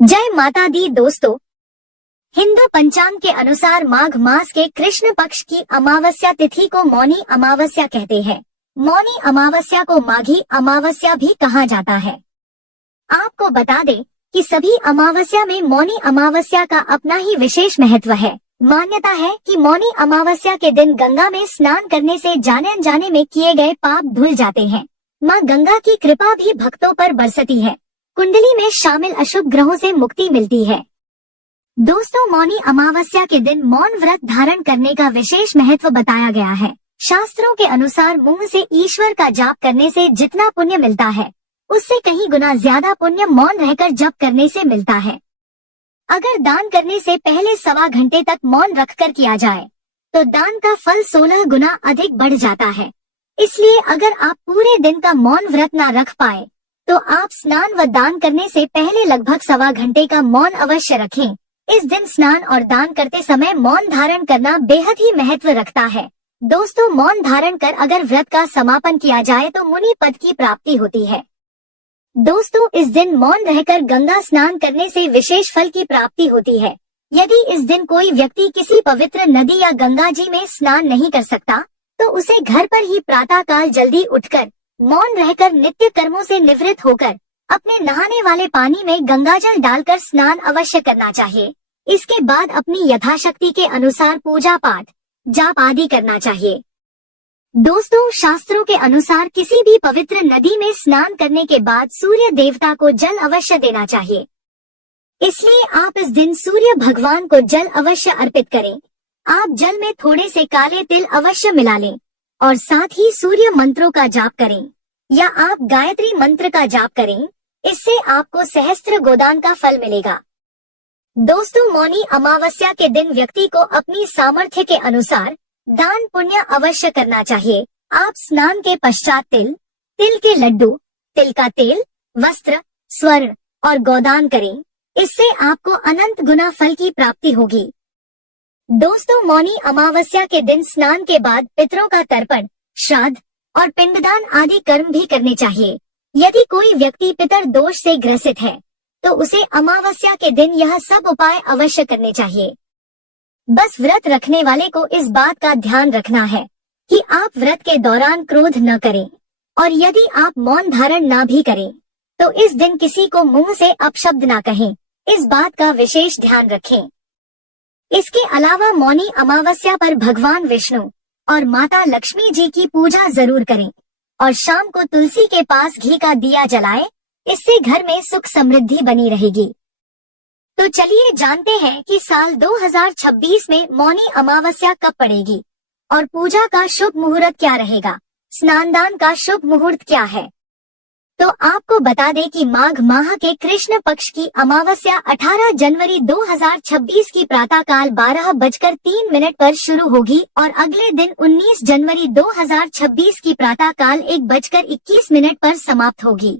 जय माता दी दोस्तों। हिंदू पंचांग के अनुसार माघ मास के कृष्ण पक्ष की अमावस्या तिथि को मौनी अमावस्या कहते हैं। मौनी अमावस्या को माघी अमावस्या भी कहा जाता है। आपको बता दें कि सभी अमावस्या में मौनी अमावस्या का अपना ही विशेष महत्व है। मान्यता है कि मौनी अमावस्या के दिन गंगा में स्नान करने से जाने अनजाने में किए गए पाप धुल जाते हैं। माँ गंगा की कृपा भी भक्तों पर बरसती है। कुंडली में शामिल अशुभ ग्रहों से मुक्ति मिलती है। दोस्तों, मौनी अमावस्या के दिन मौन व्रत धारण करने का विशेष महत्व बताया गया है। शास्त्रों के अनुसार मुंह से ईश्वर का जाप करने से जितना पुण्य मिलता है, उससे कहीं गुना ज्यादा पुण्य मौन रहकर जप करने से मिलता है। अगर दान करने से पहले 1.25 घंटे तक मौन रखकर किया जाए, तो दान का फल 16 गुना अधिक बढ़ जाता है। इसलिए अगर आप पूरे दिन का मौन व्रत न रख पाए, तो आप स्नान व दान करने से पहले लगभग 1.25 घंटे का मौन अवश्य रखें। इस दिन स्नान और दान करते समय मौन धारण करना बेहद ही महत्व रखता है। दोस्तों, मौन धारण कर अगर व्रत का समापन किया जाए तो मुनि पद की प्राप्ति होती है। दोस्तों, इस दिन मौन रहकर गंगा स्नान करने से विशेष फल की प्राप्ति होती है। यदि इस दिन कोई व्यक्ति किसी पवित्र नदी या गंगा जी में स्नान नहीं कर सकता, तो उसे घर पर ही प्रातः काल जल्दी उठकर मौन रहकर नित्य कर्मों से निवृत्त होकर अपने नहाने वाले पानी में गंगाजल डालकर स्नान अवश्य करना चाहिए। इसके बाद अपनी यथाशक्ति के अनुसार पूजा पाठ, जाप आदि करना चाहिए। दोस्तों, शास्त्रों के अनुसार किसी भी पवित्र नदी में स्नान करने के बाद सूर्य देवता को जल अवश्य देना चाहिए। इसलिए आप इस दिन सूर्य भगवान को जल अवश्य अर्पित करें। आप जल में थोड़े से काले तिल अवश्य मिला लें और साथ ही सूर्य मंत्रों का जाप करें या आप गायत्री मंत्र का जाप करें। इससे आपको सहस्त्र गोदान का फल मिलेगा। दोस्तों, मौनी अमावस्या के दिन व्यक्ति को अपनी सामर्थ्य के अनुसार दान पुण्य अवश्य करना चाहिए। आप स्नान के पश्चात तिल के लड्डू, तिल का तेल, वस्त्र, स्वर्ण और गोदान करें। इससे आपको अनंत गुना फल की प्राप्ति होगी। दोस्तों, मौनी अमावस्या के दिन स्नान के बाद पितरों का तर्पण, श्राद्ध और पिंडदान आदि कर्म भी करने चाहिए। यदि कोई व्यक्ति पितर दोष से ग्रसित है, तो उसे अमावस्या के दिन यह सब उपाय अवश्य करने चाहिए। बस व्रत रखने वाले को इस बात का ध्यान रखना है कि आप व्रत के दौरान क्रोध न करें, और यदि आप मौन धारण न भी करें, तो इस दिन किसी को मुंह से अपशब्द न कहें। इस बात का विशेष ध्यान रखें। इसके अलावा मौनी अमावस्या पर भगवान विष्णु और माता लक्ष्मी जी की पूजा जरूर करें और शाम को तुलसी के पास घी का दिया जलाएं। इससे घर में सुख समृद्धि बनी रहेगी। तो चलिए जानते हैं कि साल 2026 में मौनी अमावस्या कब पड़ेगी और पूजा का शुभ मुहूर्त क्या रहेगा, स्नानदान का शुभ मुहूर्त क्या है। तो आपको बता दें कि माघ माह के कृष्ण पक्ष की अमावस्या 18 जनवरी 2026 की प्रातःकाल 12:03 पर शुरू होगी और अगले दिन 19 जनवरी 2026 की प्रातःकाल 1:21 पर समाप्त होगी।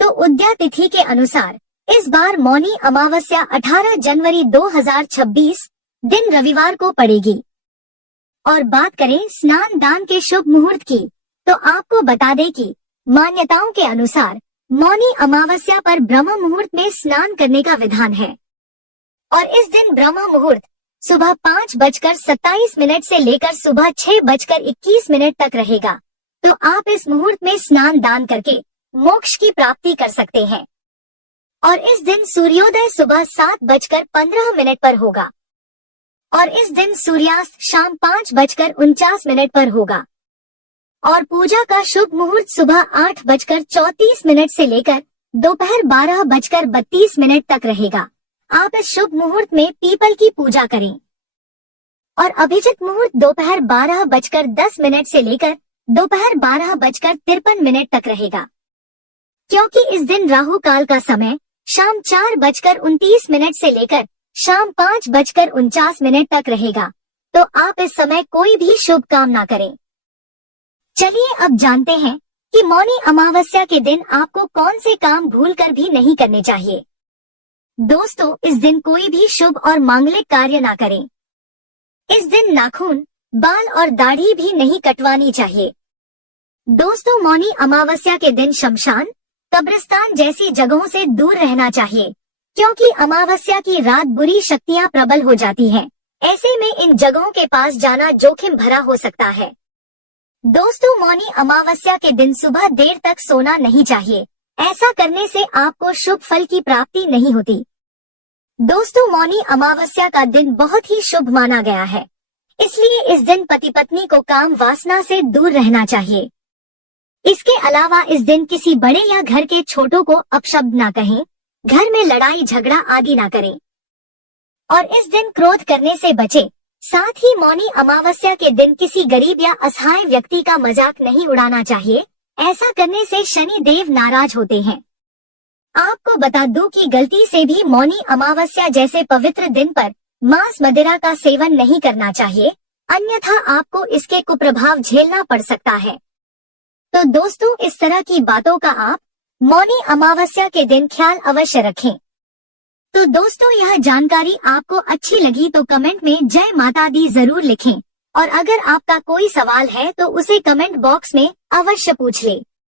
तो उदया तिथि के अनुसार इस बार मौनी अमावस्या 18 जनवरी 2026 दिन रविवार को पड़ेगी। और बात करें स्नान दान के शुभ मुहूर्त की, तो आपको बता दें कि मान्यताओं के अनुसार मौनी अमावस्या पर ब्रह्म मुहूर्त में स्नान करने का विधान है और इस दिन ब्रह्म मुहूर्त सुबह 5:27 से लेकर सुबह 6:21 तक रहेगा। तो आप इस मुहूर्त में स्नान दान करके मोक्ष की प्राप्ति कर सकते हैं। और इस दिन सूर्योदय सुबह 7:15 पर होगा और इस दिन सूर्यास्त शाम 5:49 पर होगा। और पूजा का शुभ मुहूर्त सुबह 8:34 से लेकर दोपहर 12:32 तक रहेगा। आप इस शुभ मुहूर्त में पीपल की पूजा करें। और अभिजित मुहूर्त दोपहर 12:10 से लेकर दोपहर 12:53 तक रहेगा, क्योंकि इस दिन राहु काल का समय शाम 4:29 से लेकर शाम 5:49 तक रहेगा। तो आप इस समय कोई भी शुभ काम ना करें। चलिए अब जानते हैं कि मौनी अमावस्या के दिन आपको कौन से काम भूलकर भी नहीं करने चाहिए। दोस्तों, इस दिन कोई भी शुभ और मांगलिक कार्य ना करें। इस दिन नाखून, बाल और दाढ़ी भी नहीं कटवानी चाहिए। दोस्तों, मौनी अमावस्या के दिन शमशान, कब्रिस्तान जैसी जगहों से दूर रहना चाहिए, क्योंकि अमावस्या की रात बुरी शक्तियां प्रबल हो जाती हैं। ऐसे में इन जगहों के पास जाना जोखिम भरा हो सकता है। दोस्तों, मौनी अमावस्या के दिन सुबह देर तक सोना नहीं चाहिए। ऐसा करने से आपको शुभ फल की प्राप्ति नहीं होती। दोस्तों, मौनी अमावस्या का दिन बहुत ही शुभ माना गया है, इसलिए इस दिन पति पत्नी को काम वासना से दूर रहना चाहिए। इसके अलावा इस दिन किसी बड़े या घर के छोटों को अपशब्द ना कहें, घर में लड़ाई झगड़ा आदि ना करें और इस दिन क्रोध करने से बचें। साथ ही मौनी अमावस्या के दिन किसी गरीब या असहाय व्यक्ति का मजाक नहीं उड़ाना चाहिए। ऐसा करने से शनि देव नाराज होते हैं। आपको बता दूं कि गलती से भी मौनी अमावस्या जैसे पवित्र दिन पर मांस मदिरा का सेवन नहीं करना चाहिए, अन्यथा आपको इसके कुप्रभाव झेलना पड़ सकता है। तो दोस्तों, इस तरह की बातों का आप मौनी अमावस्या के दिन ख्याल अवश्य रखें। तो दोस्तों, यह जानकारी आपको अच्छी लगी तो कमेंट में जय माता दी जरूर लिखें और अगर आपका कोई सवाल है तो उसे कमेंट बॉक्स में अवश्य पूछ लें।